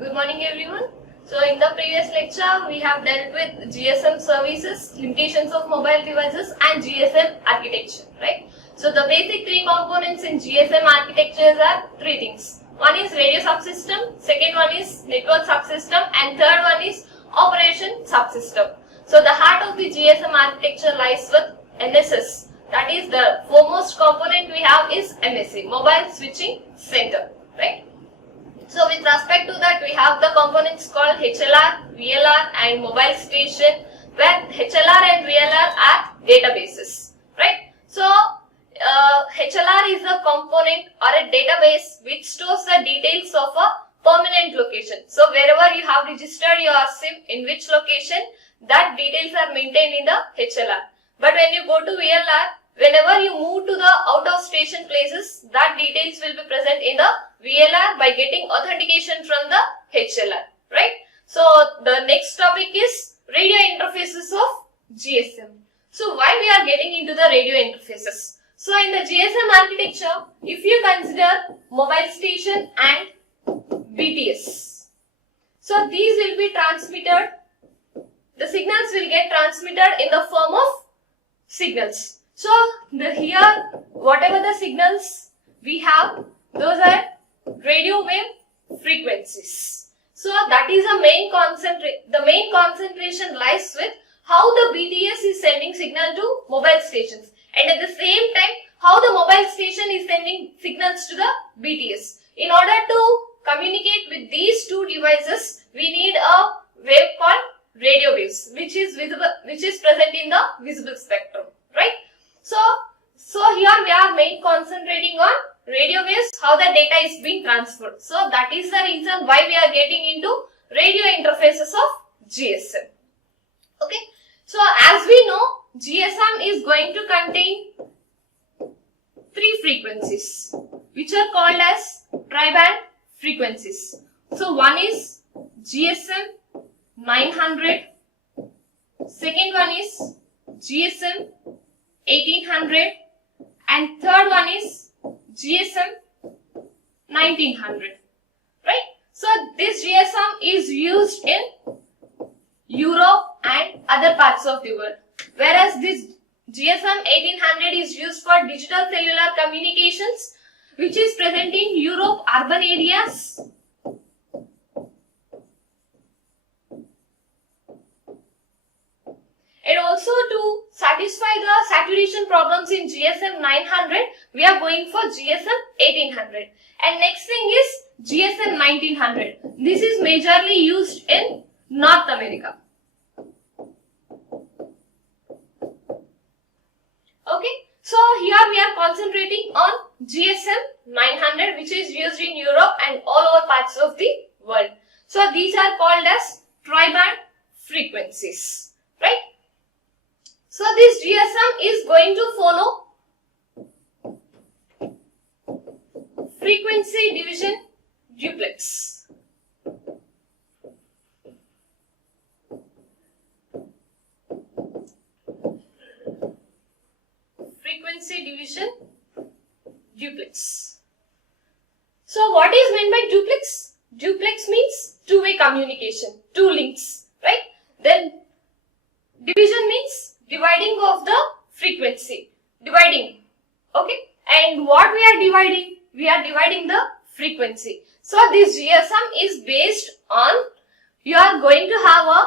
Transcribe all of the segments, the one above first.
Good morning everyone. So in the previous lecture we have dealt with GSM services, limitations of mobile devices and GSM architecture, right? So the basic three components in GSM architectures are three things. One is radio subsystem, second one is network subsystem and third one is operation subsystem. So the heart of the GSM architecture lies with NSS. That is the foremost component we have is MSC, Mobile Switching Center, right? So with respect to that, we have the components called HLR, VLR and mobile station, where HLR and VLR are databases, right? So HLR is a component or a database which stores the details of a permanent location. So wherever you have registered your SIM, in which location, that details are maintained in the HLR. But when you go to VLR, whenever you move to the out of station places, that details will be present in the VLR by getting authentication from the HLR, right? So the next topic is radio interfaces of GSM. So why we are getting into the radio interfaces? So in the GSM architecture, if you consider mobile station and BTS, so these will be transmitted, the signals will get transmitted in the form of signals. So here whatever the signals we have, those are radio wave frequencies. So that is the main concentration lies with how the BTS is sending signal to mobile stations, and at the same time how the mobile station is sending signals to the BTS. In order to communicate with these two devices, we need a wave called radio waves, which is present in the visible spectrum, right? So here we are concentrating on radio waves, how the data is being transferred. So that is the reason why we are getting into radio interfaces of GSM. Okay. So as we know, GSM is going to contain three frequencies which are called as tri-band frequencies. So one is GSM 900, second one is GSM 1800 and third one is GSM 1900, right? So this GSM is used in Europe and other parts of the world, whereas this GSM 1800 is used for digital cellular communications, which is present in Europe urban areas and also to satisfy the saturation problems in GSM 900, we are going for GSM 1800. And next thing is GSM 1900. This is majorly used in North America. Okay, so here we are concentrating on GSM 900, which is used in Europe and all over parts of the world. So these are called as tri-band frequencies, right? So this GSM is going to follow frequency division duplex. Frequency division duplex. So what is meant by duplex? Duplex means two-way communication, two links, right? Then division means dividing of the frequency, dividing, okay? And what we are dividing? We are dividing the frequency. So this GSM is based on, you are going to have a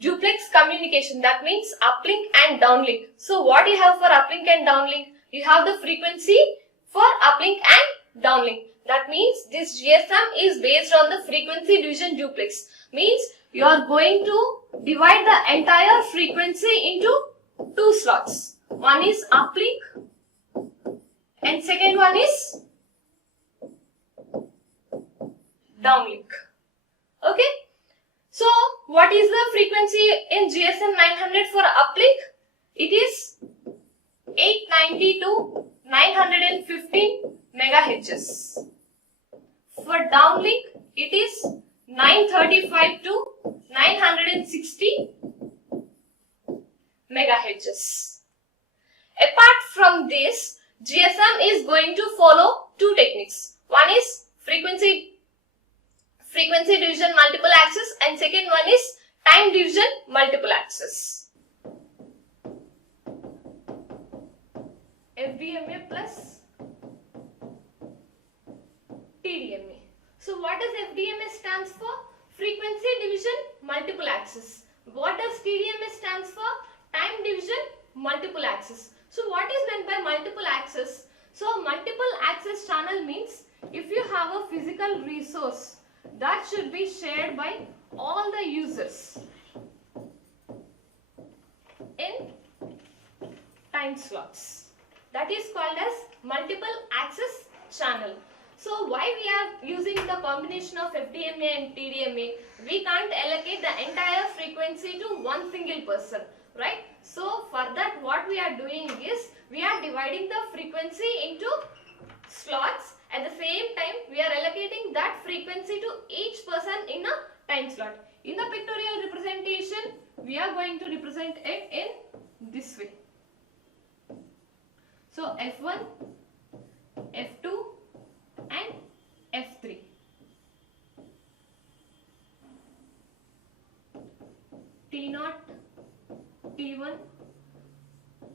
duplex communication, that means uplink and downlink. So what you have for uplink and downlink? You have the frequency for uplink and downlink. That means this GSM is based on the frequency division duplex. Means you are going to divide the entire frequency into two slots. One is uplink and second one is downlink. Okay. So what is the frequency in GSM 900 for uplink? It is 890 to 915 megahertz. For downlink, it is 935 to 960 megahertz. Apart from this, GSM is going to follow two techniques. One is frequency frequency division multiple access, and second one is time division multiple access. FDMA plus TDMA. So what does FDMA stands for? Frequency division multiple access. What does TDMA stands for? Time division multiple access. So what is meant by multiple access? So multiple access channel means if you have a physical resource that should be shared by all the users in time slots. That is called as multiple access channel. So why we are using the combination of FDMA and TDMA? We can't allocate the entire frequency to one single person, right? So for that what we are doing is we are dividing the frequency into slots. At the same time we are allocating that frequency to each person in a time slot. In the pictorial representation we are going to represent it in this way. So F1, F2 and F3. T0, T1,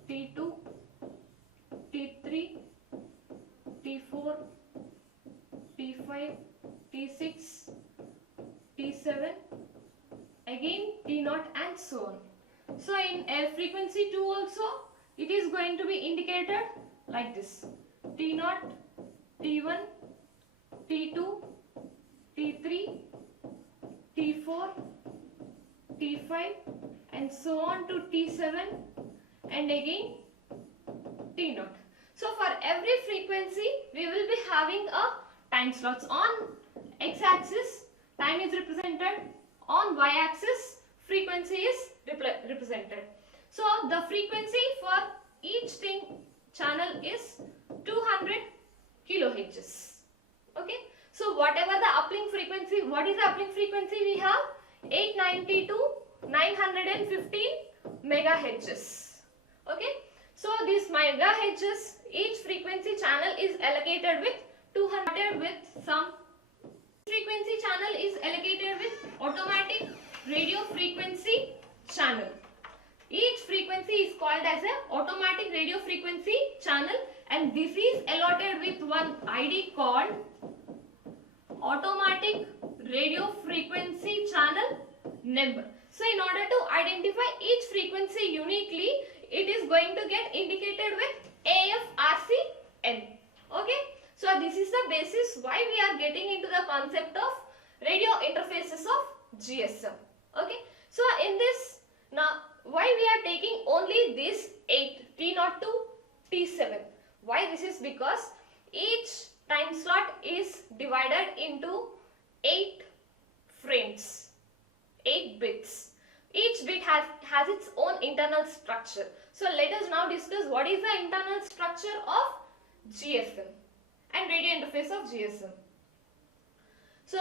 T2, T3, T4, T5, T6, T7, again T0 and so on. So in frequency 2 also it is going to be indicated like this. T0, T1, T2, T3, T4, T5 and so on to T7 and again T0. So for every frequency we will be having a time slots. On x-axis time is represented, on y-axis frequency is represented. So the frequency for each thing channel is 200 kilohertz. Okay. So whatever the uplink frequency, what is the uplink frequency we have? 890 to 915 megahertz. Okay. So these megahertz, each frequency channel is allocated with 200 with some. Frequency channel is allocated with automatic radio frequency channel. Each frequency is called as a automatic radio frequency channel, and this is allotted with one ID called automatic radio frequency channel number. So in order to identify each frequency uniquely, it is going to get indicated with AFRCN. Okay. So this is the basis why we are getting into the concept of radio interfaces of GSM. Okay. So in this, now why we are taking only this 8 T0 to T7? Why this is because each time slot is divided into 8 frames, 8 bits. Each bit has its own internal structure. So let us now discuss what is the internal structure of GSM and radio interface of GSM. So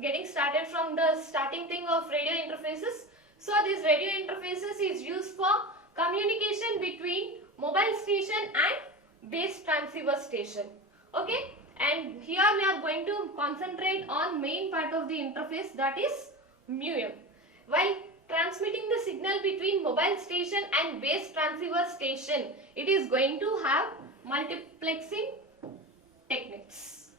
getting started from the starting thing of radio interfaces. So this radio interfaces is used for communication between mobile station and base transceiver station. Okay, and here we are going to concentrate on main part of the interface, that is MUM. While transmitting the signal between mobile station and base transceiver station, it is going to have multiplexing techniques.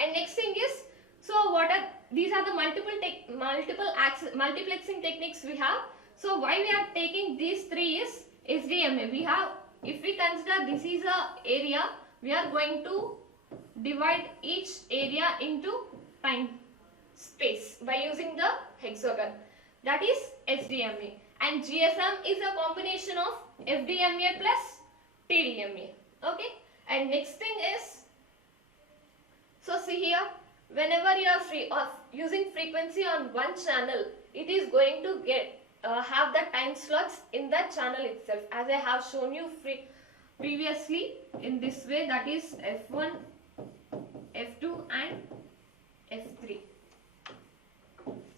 And next thing is, so what are these are the multiplexing techniques we have. So why we are taking these three is SDMA. We have, if we consider this is a area, we are going to divide each area into time space by using the hexagon, that is SDMA. And GSM is a combination of FDMA plus TDMA. Okay. And next thing is, so see here, whenever you are using frequency on one channel, it is going to get have the time slots in that channel itself, as I have shown you previously in this way, that is F1, F2 and F3.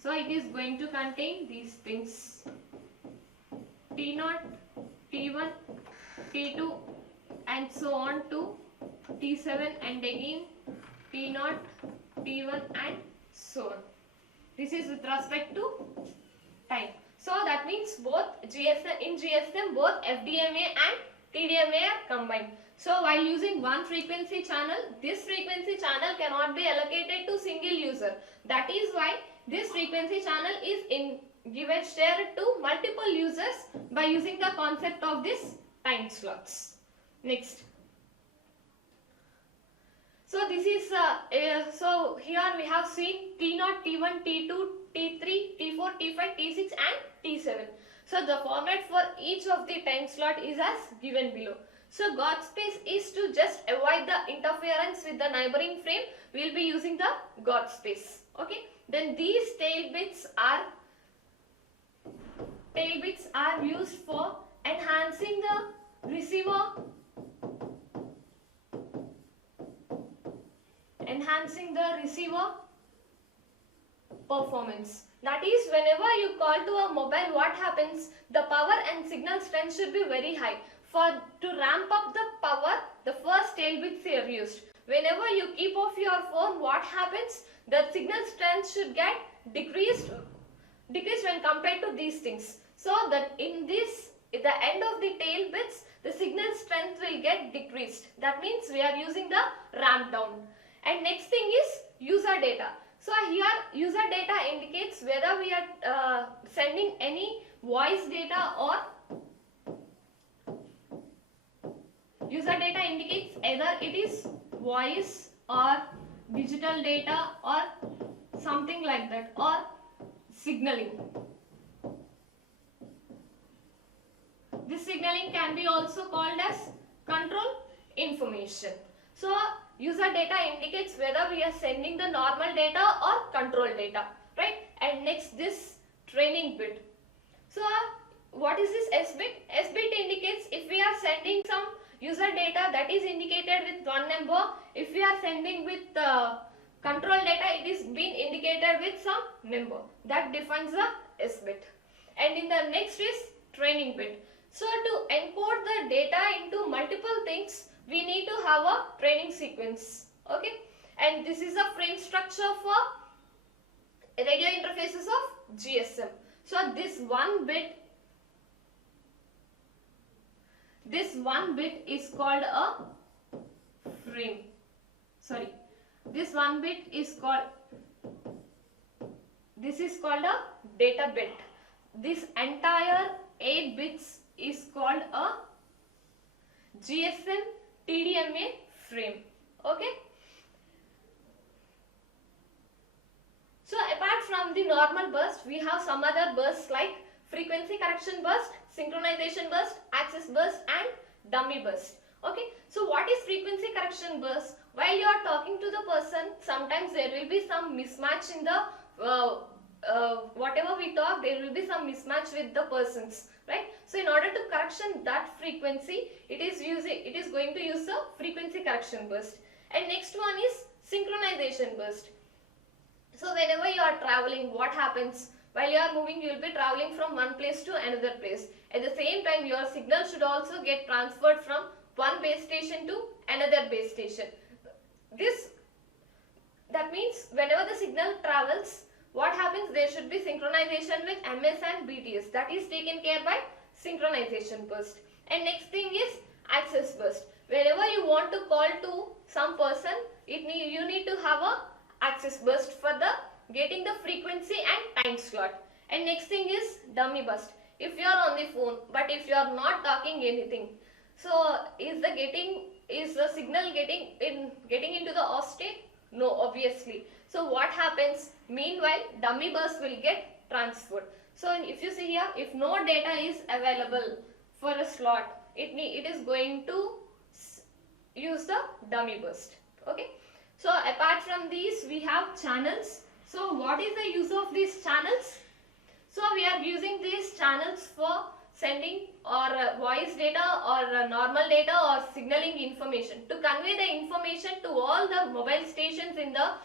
So it is going to contain these things: T0, T1, T2 and so on to T7 and again T0, T1 and so on. This is with respect to time. So that means both GSM both FDMA and TDMA are combined. So while using one frequency channel, this frequency channel cannot be allocated to single user. That is why this frequency channel is shared to multiple users by using the concept of this time slots. Next. So this is so here we have seen T0, T1, T2, T3, T4, T5, T6 and T7. So the format for each of the time slot is as given below. So God space is to just avoid the interference with the neighboring frame. We will be using the God space. Okay. Then these tail bits are used for enhancing the receiver performance. That is, whenever you call to a mobile, what happens? The power and signal strength should be very high. To ramp up the power, the first tail bits are used. Whenever you keep off your phone, what happens? The signal strength should get decreased when compared to these things. So that in this, at the end of the tail bits, the signal strength will get decreased. That means we are using the ramp down. And next thing is user data. So here user data indicates whether we are sending any voice data or user data indicates either it is voice or digital data or something like that, or signaling. This signaling can be also called as control information. So user data indicates whether we are sending the normal data or control data, right? And next, this training bit. So what is this S bit? S bit indicates if we are sending some user data, that is indicated with one number. If we are sending with control data, it is being indicated with some number. That defines the S bit. And in the next is training bit. So to encode the data into multiple things, we need to have a training sequence. Okay. And this is a frame structure for radio interfaces of GSM. So this one bit is called a frame. This is called a data bit. This entire 8 bits is called a GSM TDMA frame. Okay. So apart from the normal burst, we have some other bursts like frequency correction burst, synchronization burst, access burst and dummy burst. Okay. So what is frequency correction burst? While you are talking to the person, sometimes there will be some mismatch in the whatever we talk, there will be some mismatch with the persons, right? So in order to correction that frequency, it is going to use a frequency correction burst. And next one is synchronization burst. So whenever you are traveling, what happens? While you are moving, you will be traveling from one place to another place. At the same time, your signal should also get transferred from one base station to another base station. That means whenever the signal travels, what happens? There should be synchronization with MS and BTS. That is taken care by synchronization burst. And next thing is access burst. Whenever you want to call to some person, you need to have a access burst for the getting the frequency and time slot. And next thing is dummy burst. If you are on the phone, but if you are not talking anything, so is the signal getting into the off state? No, obviously. So what happens? Meanwhile, dummy burst will get transferred. So if you see here, if no data is available for a slot, it is going to use the dummy burst. Okay. So apart from these, we have channels. So what is the use of these channels? So we are using these channels for sending or voice data or normal data or signaling information. To convey the information to all the mobile stations in a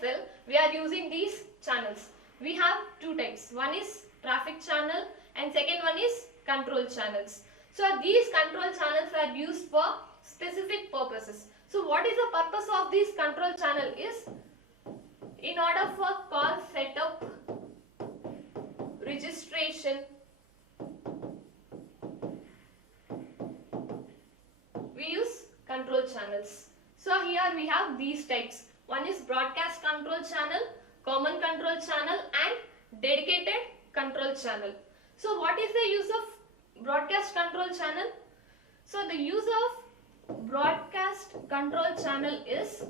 cell, we are using these channels. We have two types. One is traffic channel and second one is control channels. So these control channels are used for specific purposes. So what is the purpose of this control channel is, in order for call setup, registration, we use control channels. So here we have these types. One is broadcast control channel, common control channel and dedicated control channel. So what is the use of broadcast control channel? So the use of broadcast control channel is,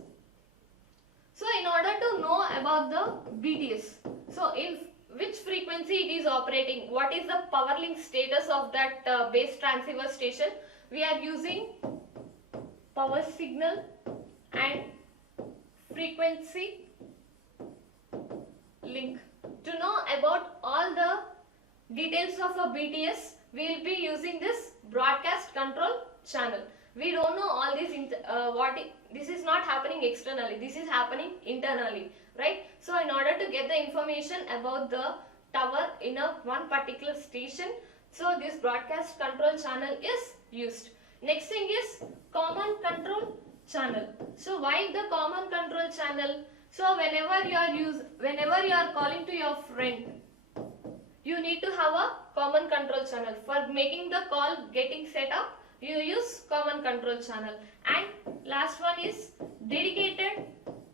so in order to know about the BTS, so in which frequency it is operating, what is the power link status of that base transceiver station, we are using power signal and frequency link. To know about all the details of a BTS, we will be using this broadcast control channel. We don't know all this, this is not happening externally, this is happening internally, right? So in order to get the information about the tower in a one particular station, so this broadcast control channel is used. Next thing is common control channel. So why the common control channel? So whenever you are calling to your friend, you need to have a common control channel. For making the call getting set up, you use common control channel. And last one is dedicated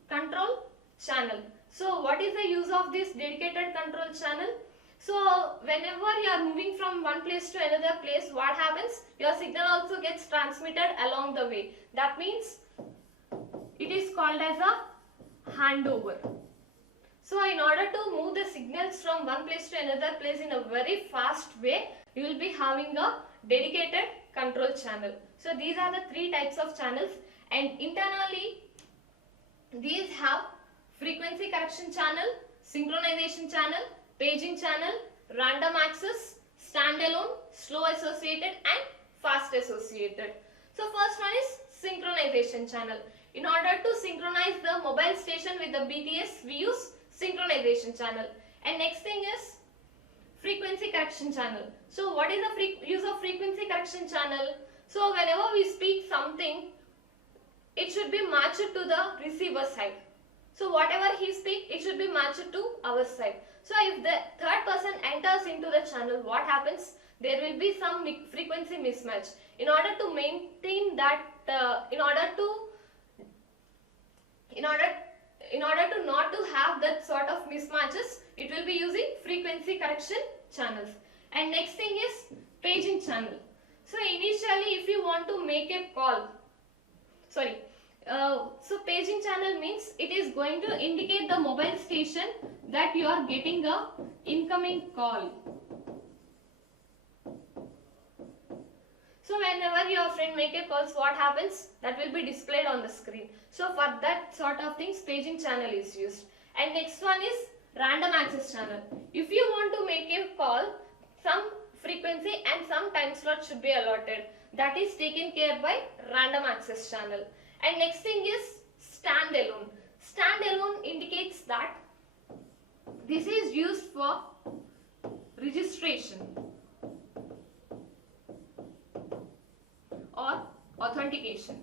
control channel. So what is the use of this dedicated control channel? So whenever you are moving from one place to another place, what happens? Your signal also gets transmitted along the way. That means it is called as a handover. So in order to move the signals from one place to another place in a very fast way, you will be having a dedicated control channel. So these are the three types of channels, and internally these have frequency correction channel, synchronization channel, paging channel, random access, standalone, slow associated and fast associated. So first one is synchronization channel. In order to synchronize the mobile station with the BTS, we use synchronization channel. And next thing is frequency correction channel. So what is the use of frequency correction channel? So whenever we speak something, it should be matched to the receiver side. So whatever he speaks, it should be matched to our side. So if the third person enters into the channel, what happens? There will be some frequency mismatch. In order to maintain that, in order to not to have that sort of mismatches, it will be using frequency correction channels. And next thing is paging channel. So initially, if you want to make a call, so paging channel means it is going to indicate the mobile station that you are getting a incoming call. So whenever your friend make a calls, what happens? That will be displayed on the screen. So for that sort of things, paging channel is used. And next one is random access channel. If you want to make a call, some frequency and some time slot should be allotted. That is taken care by random access channel. And next thing is standalone. Standalone indicates that this is used for registration or authentication.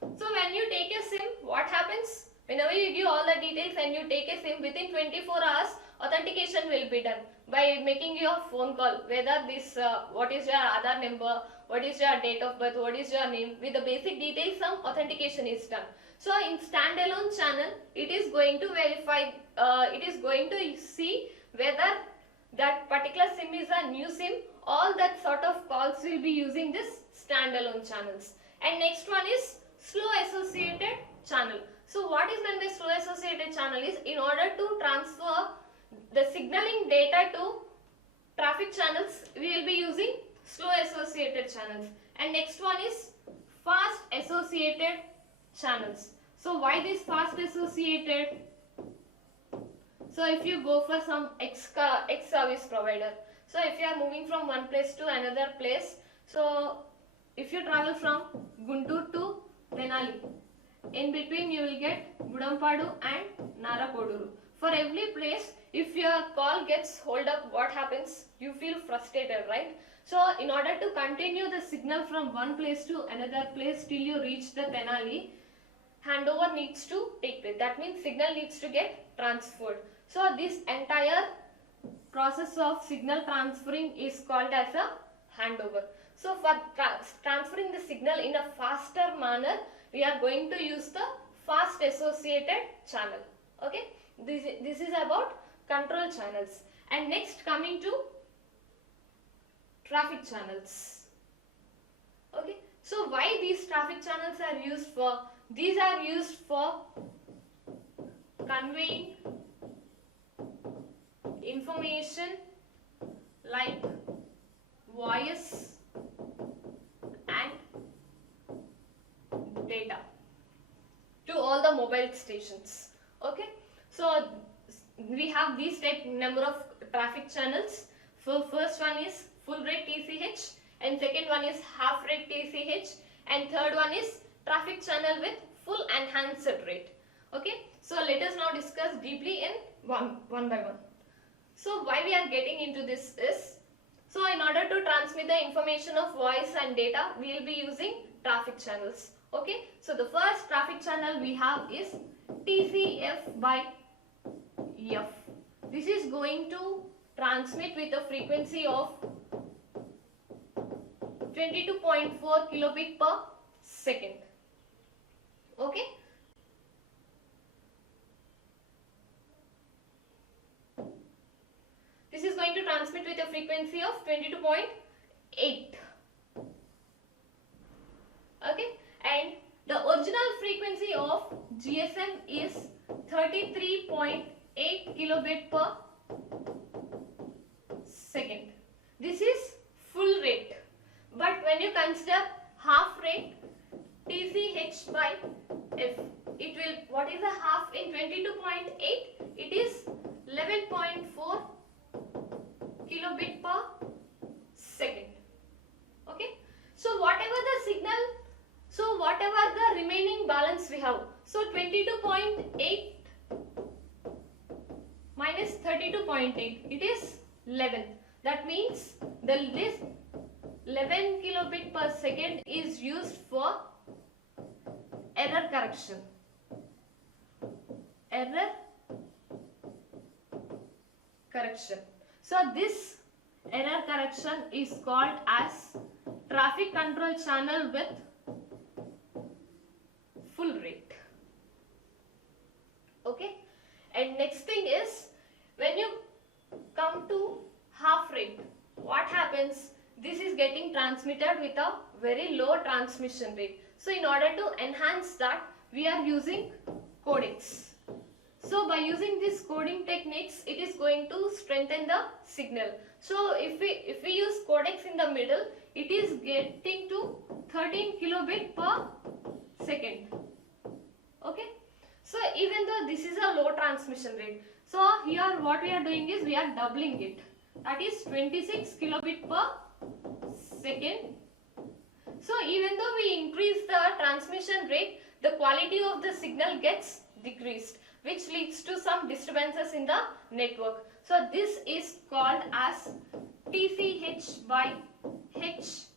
So when you take a SIM, what happens? Whenever you give all the details and you take a SIM, within 24 hours, authentication will be done by making your phone call. Whether this, what is your Aadhaar number, what is your date of birth, what is your name, with the basic details, some authentication is done. So in standalone channel, it is going to verify, it is going to see whether that particular SIM is a new SIM. All that sort of calls will be using this standalone channels. And next one is slow associated channel. So what is meant by slow associated channel is, in order to transfer the signaling data to traffic channels, we will be using slow associated channels. And next one is fast associated channels. So why this fast associated? So if you go for some X service provider, so if you are moving from one place to another place, so if you travel from Guntur to Tenali, in between you will get Gudampadu and Narakoduru. For every place, if your call gets hold up, what happens? You feel frustrated, right? So in order to continue the signal from one place to another place till you reach the Tenali, handover needs to take place. That means signal needs to get transferred. So this entire process of signal transferring is called as a handover. So for transferring the signal in a faster manner, we are going to use the fast associated channel. Okay, this is about control channels. And next, coming to traffic channels. Okay, so why these traffic channels are used for? These are used for conveying information like voice and data to all the mobile stations. Okay, so we have these number of traffic channels. So first one is full rate TCH, and second one is half rate TCH, and third one is traffic channel with full enhanced rate. Okay, so let us now discuss deeply in one by one. So why we are getting into this is, so in order to transmit the information of voice and data, we will be using traffic channels. Okay, so the first traffic channel we have is TCF by F. This is going to transmit with a frequency of 22.4 kilobit per second. Okay. This is going to transmit with a frequency of 22.8. Okay, and the original frequency of GSM is 33.8 kilobit per second. This is full rate. But when you consider half rate TCH by F, it will, what is a half in 22.8? It is 11.4 kilobit per second. Okay, so whatever the signal, so whatever the remaining balance we have, so 22.8 minus 32.8, it is 11. That means this 11 kilobit per second is used for error correction. Error correction. So this error correction is called as traffic control channel with full rate. Okay, and next thing is, when you come to half rate, what happens? This is getting transmitted with a very low transmission rate. So in order to enhance that, we are using codecs. So by using these coding techniques, it is going to strengthen the signal. So if we use codecs in the middle, it is getting to 13 kilobit per second. Okay, so even though this is a low transmission rate, so here what we are doing is we are doubling it. That is 26 kilobit per second. So even though we increase the transmission rate, the quality of the signal gets decreased, which leads to some disturbances in the network. So this is called as TCH by HS,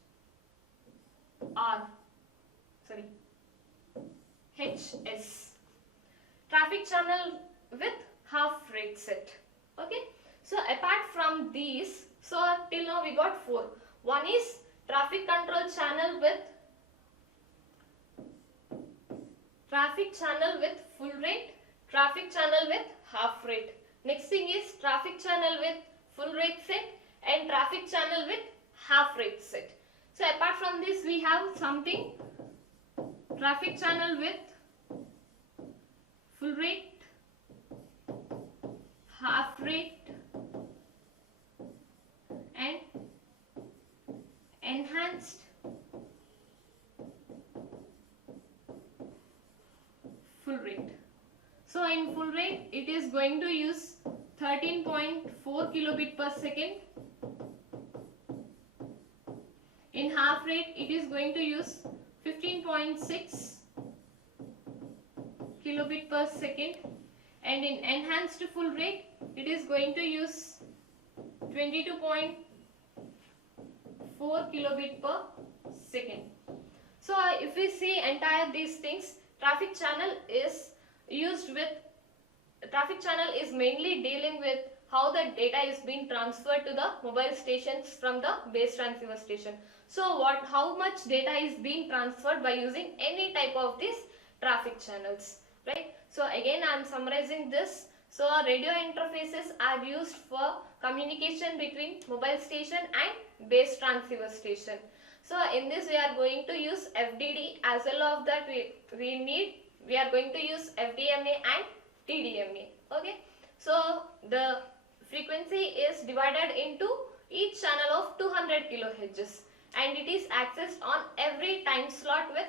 traffic channel with half rate set. Okay, so apart from these, so till now we got 4. One is traffic control channel with full rate, traffic channel with half rate. Next thing is traffic channel with full rate set and traffic channel with half rate set. So apart from this, we have something traffic channel with full rate, half rate and enhanced full rate. So in full rate, it is going to use 13.4 kilobit per second. In half rate, it is going to use 15.6 kilobit per second, and in enhanced full rate, it is going to use 22.4 kilobit per second. So if we see entire these things, traffic channel is used with traffic channel is mainly dealing with how the data is being transferred to the mobile stations from the base transceiver station. So how much data is being transferred by using any type of these traffic channels, right? So again I am summarizing this. So radio interfaces are used for communication between mobile station and base transceiver station. So in this we are going to use FDD, as well of that we are going to use FDMA and TDMA. Okay, so the frequency is divided into each channel of 200 kilohertz, and it is accessed on every time slot with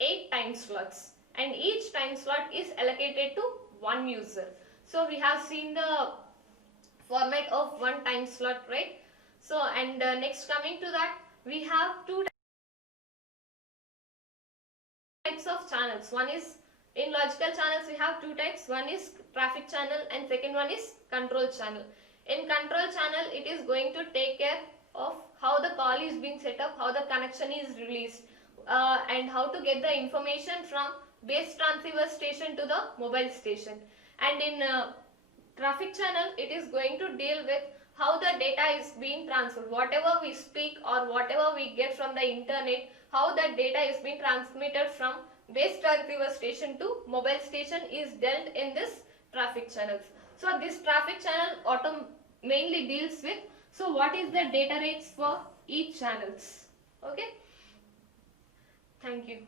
8 time slots, and each time slot is allocated to one user. So we have seen the format of one time slot, right? So and next, coming to that, we have two types of channels. One is, in logical channels we have two types. One is traffic channel and second one is control channel. In control channel, it is going to take care of how the call is being set up, how the connection is released, and how to get the information from base transceiver station to the mobile station. And in traffic channel, it is going to deal with how the data is being transferred. Whatever we speak or whatever we get from the internet, how that data is being transmitted from base transceiver station to mobile station is dealt in this traffic channels. So this traffic channel mainly deals with, so what is the data rates for each channels. Okay, thank you.